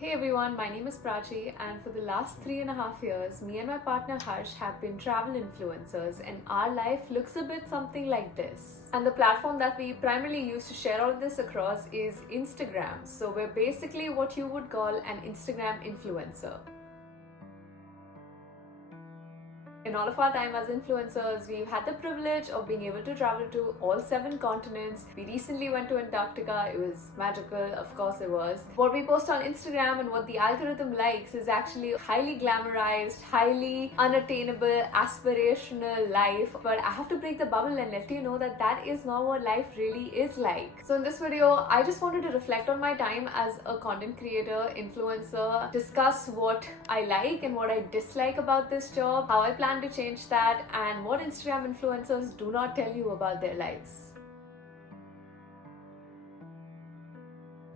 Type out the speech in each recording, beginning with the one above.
Hey everyone, my name is Prachi, and for the last 3.5 years, me and my partner Harsh have been travel influencers, and our life looks a bit something like this. And the platform that we primarily use to share all of this across is Instagram. So we're basically what you would call an Instagram influencer. In all of our time as influencers, we've had the privilege of being able to travel to all 7 continents. We recently went to Antarctica. It was magical, of course it was. What we post on Instagram and what the algorithm likes is actually highly glamorized, highly unattainable, aspirational life. But I have to break the bubble and let you know that that is not what life really is like. So in this video, I just wanted to reflect on my time as a content creator, influencer, discuss what I like and what I dislike about this job, how I plan to change that, and what Instagram influencers do not tell you about their lives.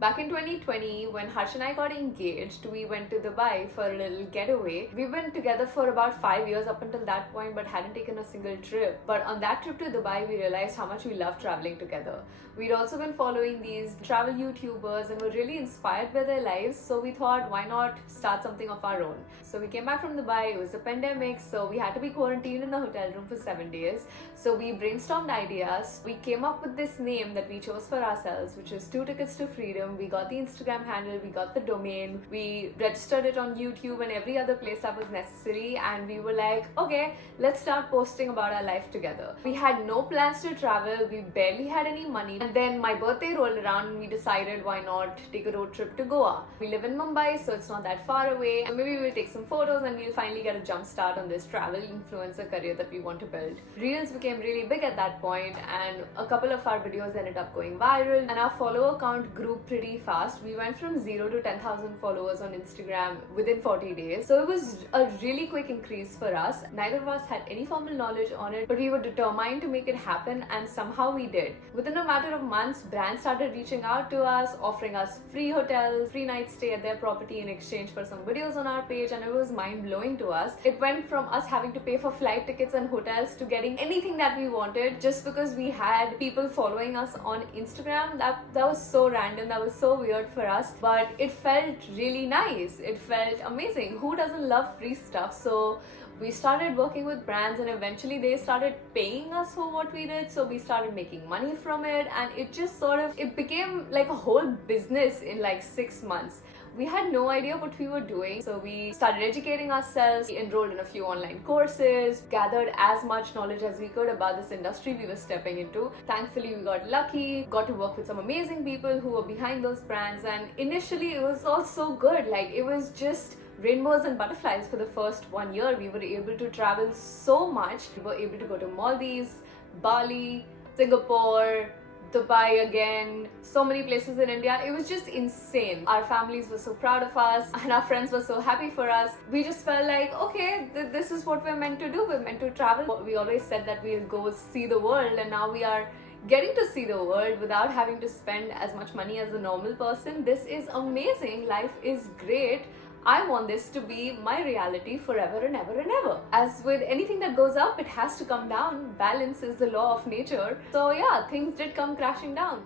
Back in 2020, when Harsh and I got engaged, we went to Dubai for a little getaway. We've been together for about 5 years up until that point, but hadn't taken a single trip. But on that trip to Dubai, we realized how much we love traveling together. We'd also been following these travel YouTubers and were really inspired by their lives, so we thought, why not start something of our own? So we came back from Dubai, it was a pandemic, so we had to be quarantined in the hotel room for 7 days. So we brainstormed ideas. We came up with this name that we chose for ourselves, which is 2 Tickets to Freedom. We got the Instagram handle, we got the domain, we registered it on YouTube and every other place that was necessary, and we were like, okay, let's start posting about our life together. We had no plans to travel, we barely had any money, and then my birthday rolled around and we decided, why not take a road trip to Goa. We live in Mumbai, so it's not that far away, and maybe we'll take some photos and we'll finally get a jump start on this travel influencer career that we want to build. Reels became really big at that point, and a couple of our videos ended up going viral, and our follower count grew pretty fast. We went from 0 to 10,000 followers on Instagram within 40 days. So it was a really quick increase for us. Neither of us had any formal knowledge on it, but we were determined to make it happen, and somehow we did. Within a matter of months, brands started reaching out to us, offering us free hotels, free night stay at their property in exchange for some videos on our page, and it was mind-blowing to us. It went from us having to pay for flight tickets and hotels to getting anything that we wanted just because we had people following us on Instagram. That was so random, that was so weird for us, but it felt really nice. It felt amazing. Who doesn't love free stuff? So we started working with brands, and eventually they started paying us for what we did, so we started making money from it, and it became like a whole business in like 6 months. We had no idea what we were doing, so we started educating ourselves. We enrolled in a few online courses, gathered as much knowledge as we could about this industry we were stepping into. Thankfully, we got lucky, got to work with some amazing people who were behind those brands, and initially it was all so good. Like, it was just rainbows and butterflies for the first 1 year. We were able to travel so much. We were able to go to Maldives, Bali, Singapore, Dubai again, so many places in India. It was just insane. Our families were so proud of us, and our friends were so happy for us. We just felt like, okay, this is what we're meant to do. We're meant to travel. We always said that we'll go see the world, and now we are getting to see the world without having to spend as much money as a normal person. This is amazing. Life is great. I want this to be my reality forever and ever and ever. As with anything that goes up, it has to come down. Balance is the law of nature. So yeah, things did come crashing down.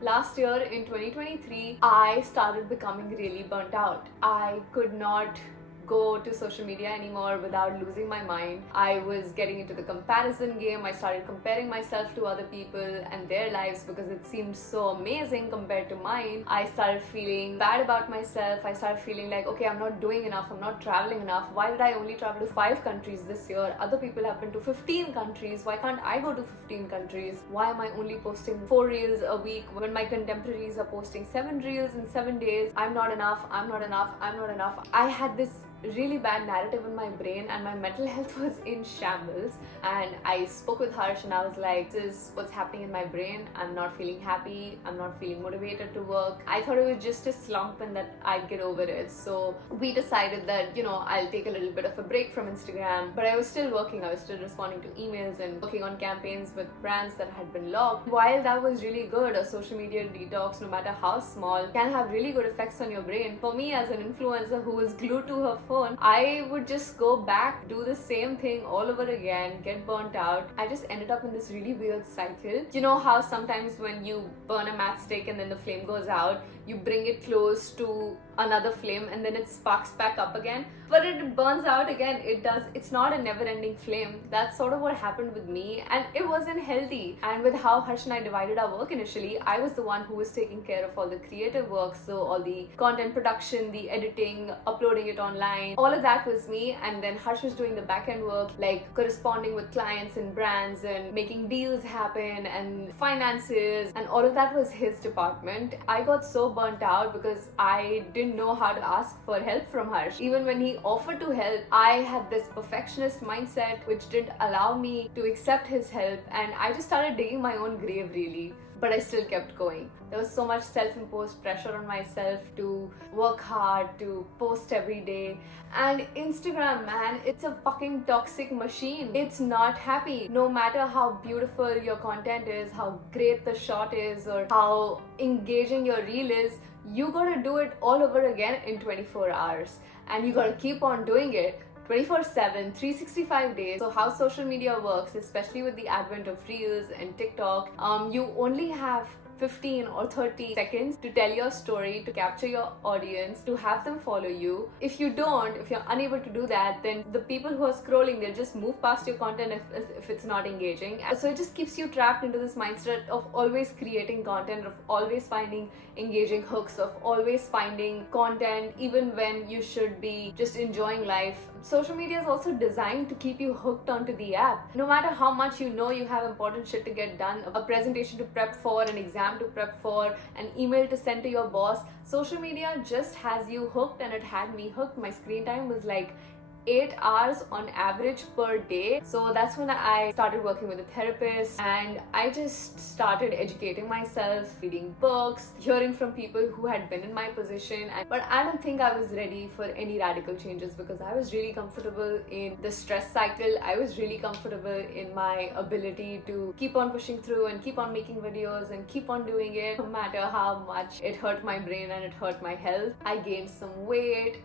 Last year in 2023, I started becoming really burnt out. I could not go to social media anymore without losing my mind. I was getting into the comparison game. I started comparing myself to other people and their lives because it seemed so amazing compared to mine. I started feeling bad about myself. I started feeling like, okay, I'm not doing enough, I'm not traveling enough. Why did I only travel to 5 countries this year? Other people have been to 15 countries. Why can't I go to 15 countries? Why am I only posting 4 reels a week when my contemporaries are posting 7 reels in 7 days? I'm not enough, I'm not enough, I'm not enough. I had this really bad narrative in my brain, and my mental health was in shambles. And I spoke with Harsh and I was like, this is what's happening in my brain. I'm not feeling happy, I'm not feeling motivated to work. I thought it was just a slump and that I'd get over it. So we decided that, I'll take a little bit of a break from Instagram, but I was still working. I was still responding to emails and working on campaigns with brands that had been locked. While that was really good, a social media detox, no matter how small, can have really good effects on your brain. For me, as an influencer who was glued to her phone phone, I would just go back, do the same thing all over again, get burnt out. I just ended up in this really weird cycle. You know how sometimes when you burn a matchstick and then the flame goes out, you bring it close to another flame and then it sparks back up again, but it burns out again. It's not a never-ending flame. That's sort of what happened with me, and it wasn't healthy. And with how Harsh and I divided our work initially, I was the one who was taking care of all the creative work, so all the content production, the editing, uploading it online, all of that was me. And then Harsh was doing the back-end work, like corresponding with clients and brands and making deals happen and finances, and all of that was his department. I got so burnt out because I didn't know how to ask for help from Harsh. Even when he offered to help, I had this perfectionist mindset which didn't allow me to accept his help, and I just started digging my own grave really. But I still kept going. There was so much self-imposed pressure on myself to work hard, to post every day. And Instagram, man, it's a fucking toxic machine. It's not happy. No matter how beautiful your content is, how great the shot is, or how engaging your reel is, you gotta do it all over again in 24 hours. And you gotta keep on doing it 24/7, 365 days. So how social media works, especially with the advent of Reels and TikTok, you only have 15 or 30 seconds to tell your story, to capture your audience, to have them follow you. If you're unable to do that, then the people who are scrolling, they'll just move past your content if it's not engaging. So it just keeps you trapped into this mindset of always creating content, of always finding engaging hooks, of always finding content even when you should be just enjoying life. Social media is also designed to keep you hooked onto the app. No matter how much you know you have important shit to get done, a presentation to prep for, an exam to prep for, an email to send to your boss, social media just has you hooked, and it had me hooked. My screen time was like 8 hours on average per day. So that's when I started working with a therapist, and I just started educating myself, reading books, hearing from people who had been in my position. But I don't think I was ready for any radical changes because I was really comfortable in the stress cycle. I was really comfortable in my ability to keep on pushing through and keep on making videos and keep on doing it, no matter how much it hurt my brain and it hurt my health. I gained some weight,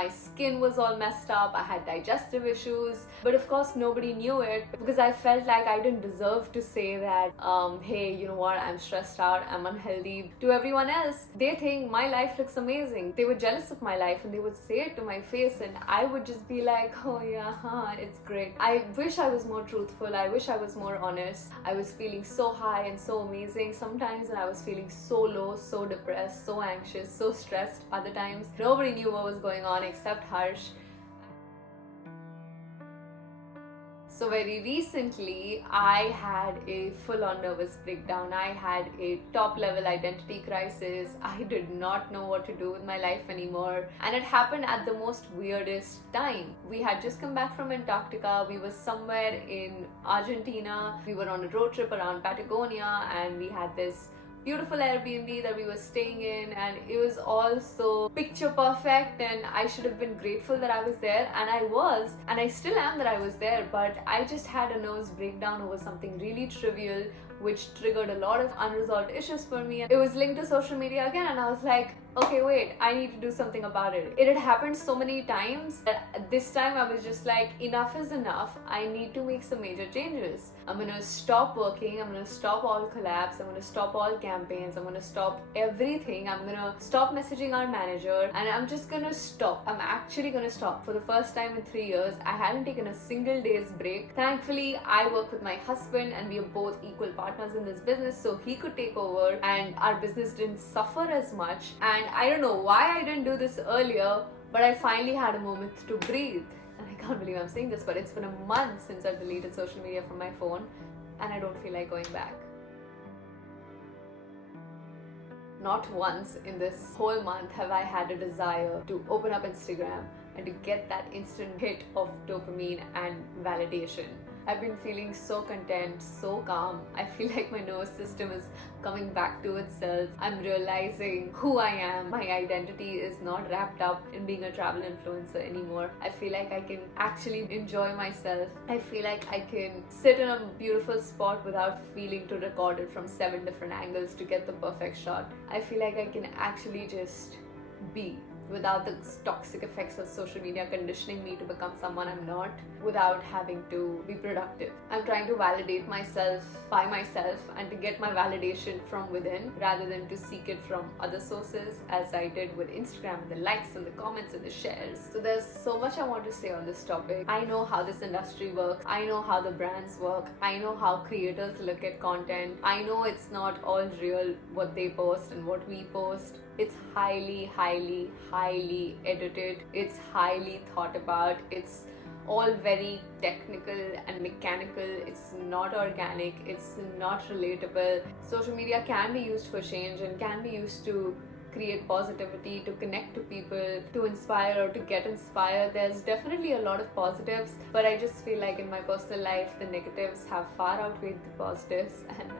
my skin was all messed up, I had digestive issues, but of course nobody knew it because I felt like I didn't deserve to say that, hey, you know what, I'm stressed out, I'm unhealthy to everyone else. They think my life looks amazing. They were jealous of my life and they would say it to my face, and I would just be like, oh yeah, it's great. I wish I was more truthful. I wish I was more honest. I was feeling so high and so amazing sometimes, and I was feeling so low, so depressed, so anxious, so stressed other times. Nobody knew what was going on except Harsh. So very recently, I had a full-on nervous breakdown. I had a top-level identity crisis. I did not know what to do with my life anymore. And it happened at the most weirdest time. We had just come back from Antarctica. We were somewhere in Argentina. We were on a road trip around Patagonia, and we had this beautiful Airbnb that we were staying in, and it was all so picture perfect, and I should have been grateful that I was there, and I was, and I still am that I was there. But I just had a nervous breakdown over something really trivial which triggered a lot of unresolved issues for me. It was linked to social media again, and I was like, okay, wait, I need to do something about it. It had happened so many times that this time I was just like, enough is enough. I need to make some major changes. I'm gonna stop working. I'm gonna stop all collabs. I'm gonna stop all campaigns. I'm gonna stop everything. I'm gonna stop messaging our manager, and I'm just gonna stop. I'm actually gonna stop. For the first time in 3 years, I hadn't taken a single day's break. Thankfully, I work with my husband, and we are both equal partners in this business, so he could take over, and our business didn't suffer as much. And I don't know why I didn't do this earlier, but I finally had a moment to breathe. And I can't believe I'm saying this, but it's been a month since I've deleted social media from my phone, and I don't feel like going back. Not once in this whole month have I had a desire to open up Instagram and to get that instant hit of dopamine and validation. I've been feeling so content, so calm. I feel like my nervous system is coming back to itself. I'm realizing who I am. My identity is not wrapped up in being a travel influencer anymore. I feel like I can actually enjoy myself. I feel like I can sit in a beautiful spot without feeling to record it from 7 different angles to get the perfect shot. I feel like I can actually just be without the toxic effects of social media conditioning me to become someone I'm not, without having to be productive. I'm trying to validate myself by myself and to get my validation from within rather than to seek it from other sources, as I did with Instagram, the likes and the comments and the shares. So there's so much I want to say on this topic. I know how this industry works. I know how the brands work. I know how creators look at content. I know it's not all real what they post and what we post. It's highly, highly, highly edited. It's highly thought about. It's all very technical and mechanical. It's not organic. It's not relatable. Social media can be used for change and can be used to create positivity, to connect to people, to inspire or to get inspired. There's definitely a lot of positives, but I just feel like in my personal life, the negatives have far outweighed the positives, and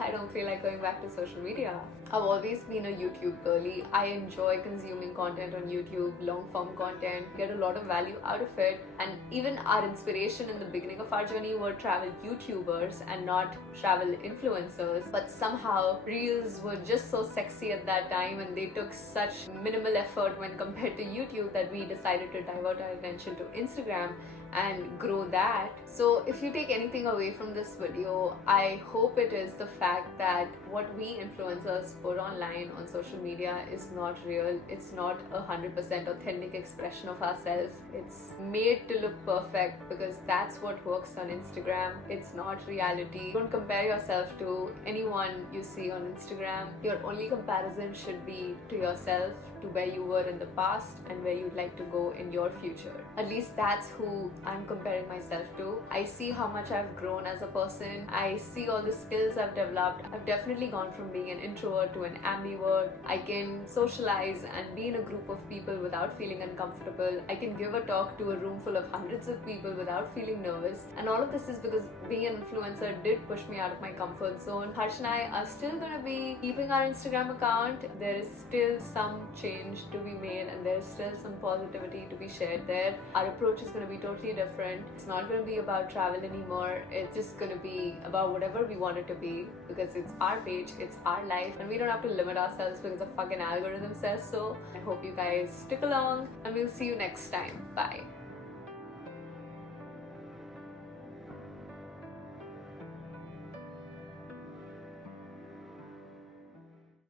I don't feel like going back to social media. I've always been a YouTube girly. I enjoy consuming content on YouTube, long form content, get a lot of value out of it. And even our inspiration in the beginning of our journey were travel YouTubers and not travel influencers. But somehow Reels were just so sexy at that time, and they took such minimal effort when compared to YouTube that we decided to divert our attention to Instagram and grow that. So if you take anything away from this video, I hope it is the fact that what we influencers put online on social media is not real. It's not 100% authentic expression of ourselves. It's made to look perfect because that's what works on Instagram. It's not reality. Don't compare yourself to anyone you see on Instagram. Your only comparison should be to yourself, to where you were in the past and where you'd like to go in your future. At least that's who I'm comparing myself to. I see how much I've grown as a person. I see all the skills I've developed. I've definitely gone from being an introvert to an ambivert. I can socialize and be in a group of people without feeling uncomfortable. I can give a talk to a room full of hundreds of people without feeling nervous. And all of this is because being an influencer did push me out of my comfort zone. Harsh and I are still going to be keeping our Instagram account. There is still some change to be made and there's still some positivity to be shared there. Our approach is going to be totally different. It's not going to be about travel anymore. It's just going to be about whatever we want it to be, because it's our page, it's our life, and we don't have to limit ourselves because a fucking algorithm says so. I hope you guys stick along, and we'll see you next time. Bye.